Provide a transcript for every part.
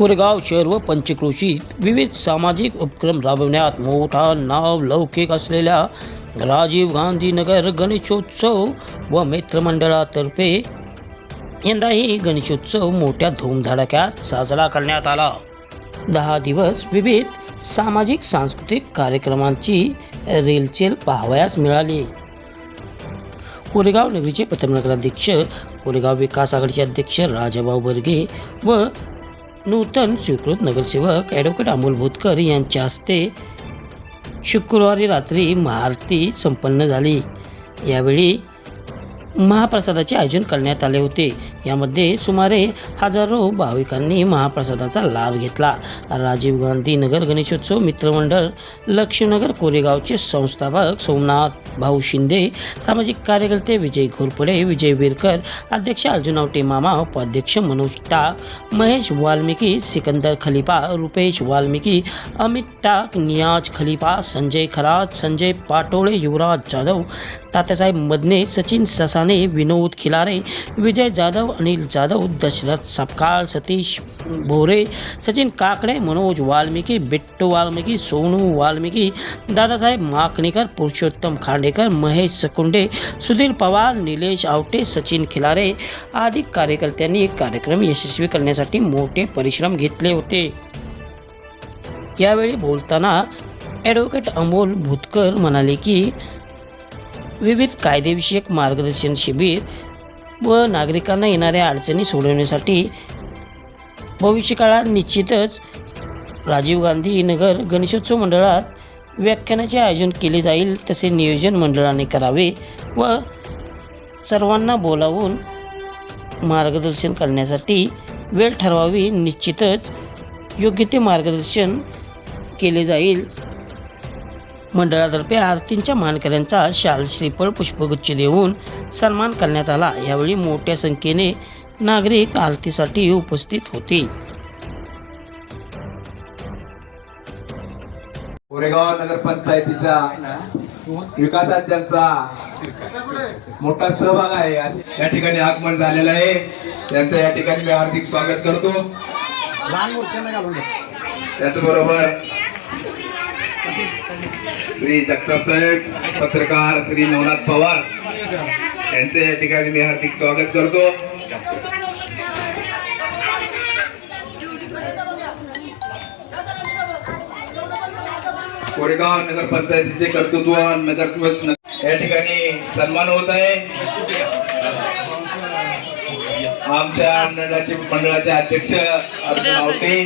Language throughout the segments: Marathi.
कोरेगाव शहर व पंचक्रोशीत विविध सामाजिक उपक्रम राबवण्यात मोठा नाव लौकिक असलेल्या राजीव गांधी नगर गणेशोत्सव व मित्रमंडळातर्फे यंदाही गणेशोत्सव मोठ्या धूमधडाक्यात साजरा करण्यात आला. दहा दिवस विविध सामाजिक सांस्कृतिक कार्यक्रमांची रेलचेल पाहावयास मिळाली. कोरेगाव नगरीचे प्रथम नगराध्यक्ष कोरेगाव विकास आघाडीचे अध्यक्ष राजाभाऊ बर्गे व नूतन स्वीकृत नगरसेवक ॲडव्होकेट अमोल भुतकर यांच्या हस्ते शुक्रवारी रात्री महाआरती संपन्न झाली. यावेळी महाप्रसादाचे आयोजन करण्यात आले होते. यामध्ये सुमारे हजारो भाविकांनी महाप्रसादाचा लाभ घेतला. राजीव गांधी नगर गणेशोत्सव मित्रमंडळ लक्ष्मीनगर कोरेगावचे संस्थापक सोमनाथ भाऊ शिंदे सामाजिक कार्यकर्ते विजय घोरपडे विजय विरकर अध्यक्ष अर्जुन आवटे मामा उपाध्यक्ष मनोज टाक महेश वाल्मिकी सिकंदर खलिफा रुपेश वाल्मिकी अमित टाक नियाज खलिफा संजय खरात संजय पाटोळे युवराज जाधव तात्यासाहेब मदने सचिन ससाने विनोद खिलारे विजय जाधव अनिल जाधव दशरथ सपकाळ सतीश भोरे सचिन काकडे मनोज वाल्मिकी बिट्टू वाल्मिकी सोनू वाल्मिकी दादासाहेब माकणेकर पुरुषोत्तम खांडेकर महेश सकुंडे सुधीर पवार निलेश आवटे सचिन खिलारे आदी कार्यकर्त्यांनी कार्यक्रम यशस्वी करण्यासाठी मोठे परिश्रम घेतले होते. यावेळी बोलताना ॲडव्होकेट अमोल भुतकर म्हणाले की विविध कायदेविषयक मार्गदर्शन शिबिर व नागरिकांना येणाऱ्या अडचणी सोडवण्यासाठी भविष्यकाळात निश्चितच राजीव गांधी नगर गणेशोत्सव मंडळात व्याख्यानाचे आयोजन केले जाईल तसे नियोजन मंडळाने करावे व सर्वांना बोलावून मार्गदर्शन करण्यासाठी वेळ ठरवावी. निश्चितच योग्य ते मार्गदर्शन केले जाईल. मंडळातर्फे आरतींच्या मानकऱ्यांचा शाल श्रीफळ पुष्पगुच्छ देऊन सन्मान करण्यात आला. यावेळी मोठ्या संख्येने नागरिक आरतीसाठी उपस्थित होते. कोरेगाव नगरपंचायतीच्या विकासात ज्यांचा मोठा सहभाग आहे असे या ठिकाणी आगमन झालेलं आहे. त्यांचं या ठिकाणी मी हार्दिक स्वागत करतो. त्याचबरोबर श्री जगताप साहेब पत्रकार श्री नवनाथ पवार. यांचं या ठिकाणी मी हार्दिक स्वागत करतो. कोरेगाव नगरपंचायतीचे कर्तृत्व नगर या ठिकाणी सन्मान होत आहे. आमच्या मंडळाचे मंडळाचे अध्यक्ष अर्जुन आवटे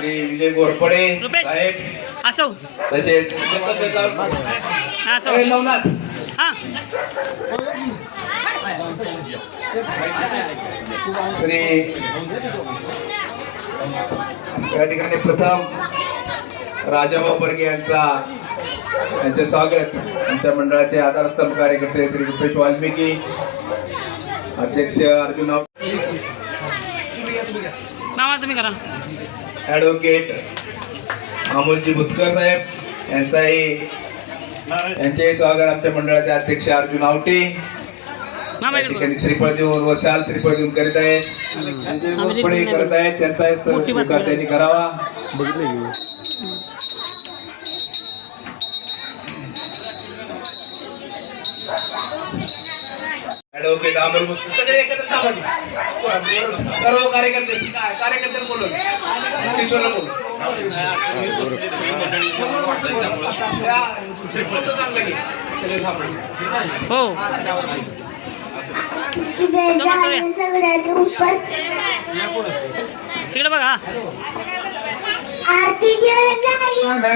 श्री विजय गोरपडे साहेब असो. तसेच नवनाथ. श्री या ठिकाणी प्रथम राजाभाऊ बर्गे यांचा यांचे स्वागत. आमच्या मंडळाचे आधारस्तंभ कार्यकर्ते श्री रुपेश वाल्मिकी अध्यक्ष अर्जुन ॲडव्होकेट अमोलजी भुतकर साहेब. यांचाही यांचेही स्वागत आमच्या मंडळाचे अध्यक्ष अर्जुन आवटे. ठिकाणी श्रीफळ देऊन व शाल श्रीफळ देऊन करीत आहेत. त्यांचे करत आहेत. स्वीकार त्यांनी करावा. ॲडव्होकेट अमोल भुतकर सगळे एकत्र. सर्व कार्यकर्ते काय कार्यकर्ते बोलून किशोरला बोलून त्या श्रीफळचं चांगलं घे. सगळे थांबा. हो तिकडे बघा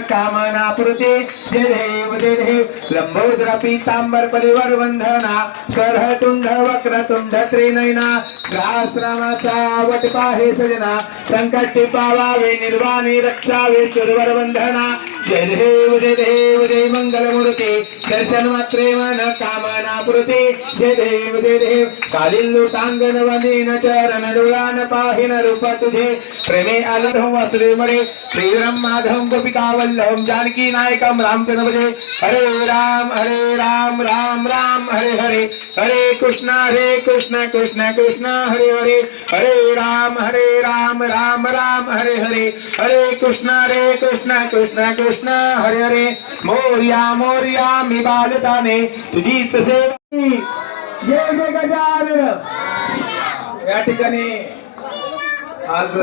कामना पुरते जय देव जय देव लंबोद्र पीतांबर परिवर वंदना कर वक्र तुंड त्रिनयना ग्रासरामाचा वटपा हे सजना संकट पावावे निर्वाणी रक्षावे चुरवर वंदना जय देव जय देव जय मंगलमूर्ती दर्शन मात्रे मन कामना पुरते जय देव जय देव कालिल टांगण वंदीन चरण डोळान पाहिन रूप तुझे प्रेमे आलधम वासुदेव मरे श्रीराम माधवम गोपिका वल्लभम जानकी नायकम रामचंद्र भजे हरे राम हरे राम राम राम हरे हरे. हरे कृष्ण हरे कृष्ण कृष्ण कृष्ण हरे हरे हरे राम हरे राम राम राम राम हरे हरे. हरे कृष्ण हरे कृष्ण कृष्ण कृष्ण. हरे हरे। मोर्या मोर्या मी बालताने जय गजानन या ठिकाणी आज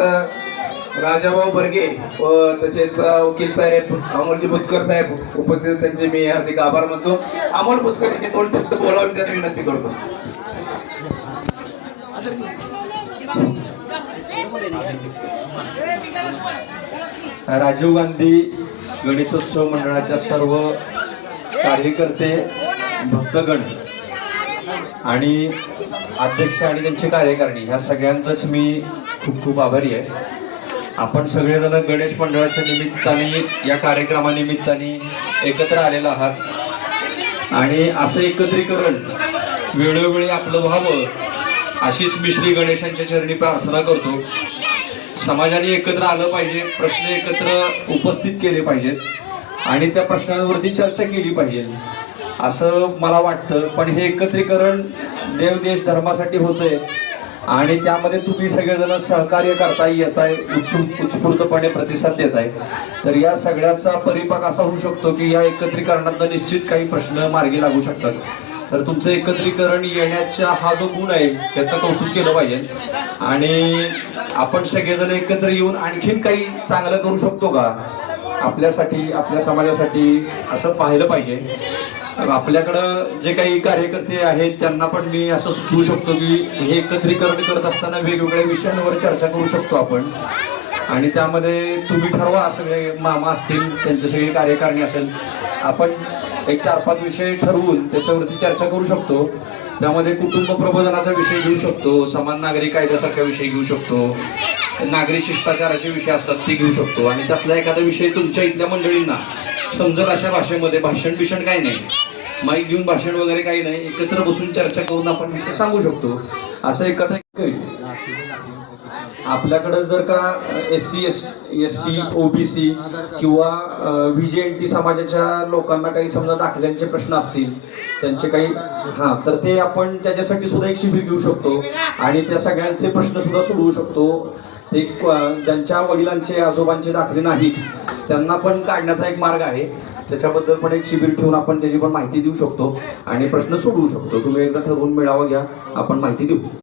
राजाभाऊ बर्गे व तसेच वकील साहेब अमोलजी बुतकर साहेब उपस्थित त्यांचे मी हार्दिक आभार मानतो. अमोल बुतकर यांचे दोन शब्द बोलावे त्याची विनंती करतो. राजीव गांधी गणेशोत्सव मंडळाच्या सर्व कार्यकर्ते भक्तगण आणि अध्यक्ष आणि त्यांचे कार्यकारिणी ह्या सगळ्यांचंच मी खूप खूप आभारी आहे. आपण सगळेजण गणेश मंडळाच्या निमित्ताने या कार्यक्रमानिमित्ताने एकत्र आलेलो आहात. आणि असं एकत्रीकरण वेळोवेळी आपलं व्हावं अशीच मी श्री गणेशांच्या चरणी प्रार्थना करतो. समाजाने एकत्र आलं पाहिजे प्रश्न एकत्र उपस्थित केले पाहिजेत आणि त्या प्रश्नांवरती चर्चा केली पाहिजे. असं मला वाटतं. पण हे एकत्रीकरण देव देश धर्मासाठी होतंय आणि त्यामध्ये तुम्ही सगळेजण सहकार्य करताय आहे उत्सुक उत्स्फूर्तपणे प्रतिसाद देत आहे तर या सगळ्याचा परिपाक असा होऊ शकतो की या एकत्रीकरणातनं निश्चित काही प्रश्न मार्गी लागू शकतात. तर तुमचं एकत्रीकरण येण्याचा हा जो गुण आहे त्याचं कौतुक केलं पाहिजे. आणि आपण सगळेजण एकत्र येऊन आणखीन काही चांगलं करू शकतो का? आपल्यासाठी आपल्या समाजासाठी असं पाहिलं पाहिजे. आपल्याकडं जे काही कार्यकर्ते आहेत त्यांना पण मी असं सुचवू शकतो की हे एकत्रीकरण करत असताना वेगवेगळ्या विषयांवर चर्चा करू शकतो आपण. आणि त्यामध्ये तुम्ही ठरवा सगळे मामा असतील त्यांचे सगळे कार्यकारणी असेल. आपण एक चार पाच विषय ठरवून त्याच्यावरती चर्चा करू शकतो. त्यामध्ये कुटुंब प्रबोधनाचा विषय घेऊ शकतो समान नागरिक कायद्यासारखा विषय घेऊ शकतो नागरी शिष्टाचाराचे विषय असतात ते घेऊ शकतो. आणि त्यातला एखादा विषय तुमच्या इथल्या मंडळींना समजत अशा भाषेमध्ये भाषण बिषण काही नाही. माईक घेऊन भाषण वगैरे काही नाही. एकत्र बसून चर्चा करून आपण विषय सांगू शकतो. असं एकत्र आपल्याकडं जर का S C S S T OBC किंवा व्ही जे एन टी समाजाच्या लोकांना काही समजा दाखल्यांचे प्रश्न असतील त्यांचे काही हा तर ते आपण त्याच्यासाठी सुद्धा एक शिबिर घेऊ शकतो. आणि त्या सगळ्यांचे प्रश्न सुद्धा सोडवू शकतो. ते ज्यांच्या वडिलांचे आजोबांचे दाखले नाहीत त्यांना पण काढण्याचा एक मार्ग आहे. त्याच्याबद्दल पण एक शिबिर ठेवून आपण त्याची पण माहिती देऊ शकतो. आणि प्रश्न सोडवू शकतो. तुम्ही एकदा ठरवून मिळावा घ्या. आपण माहिती देऊ.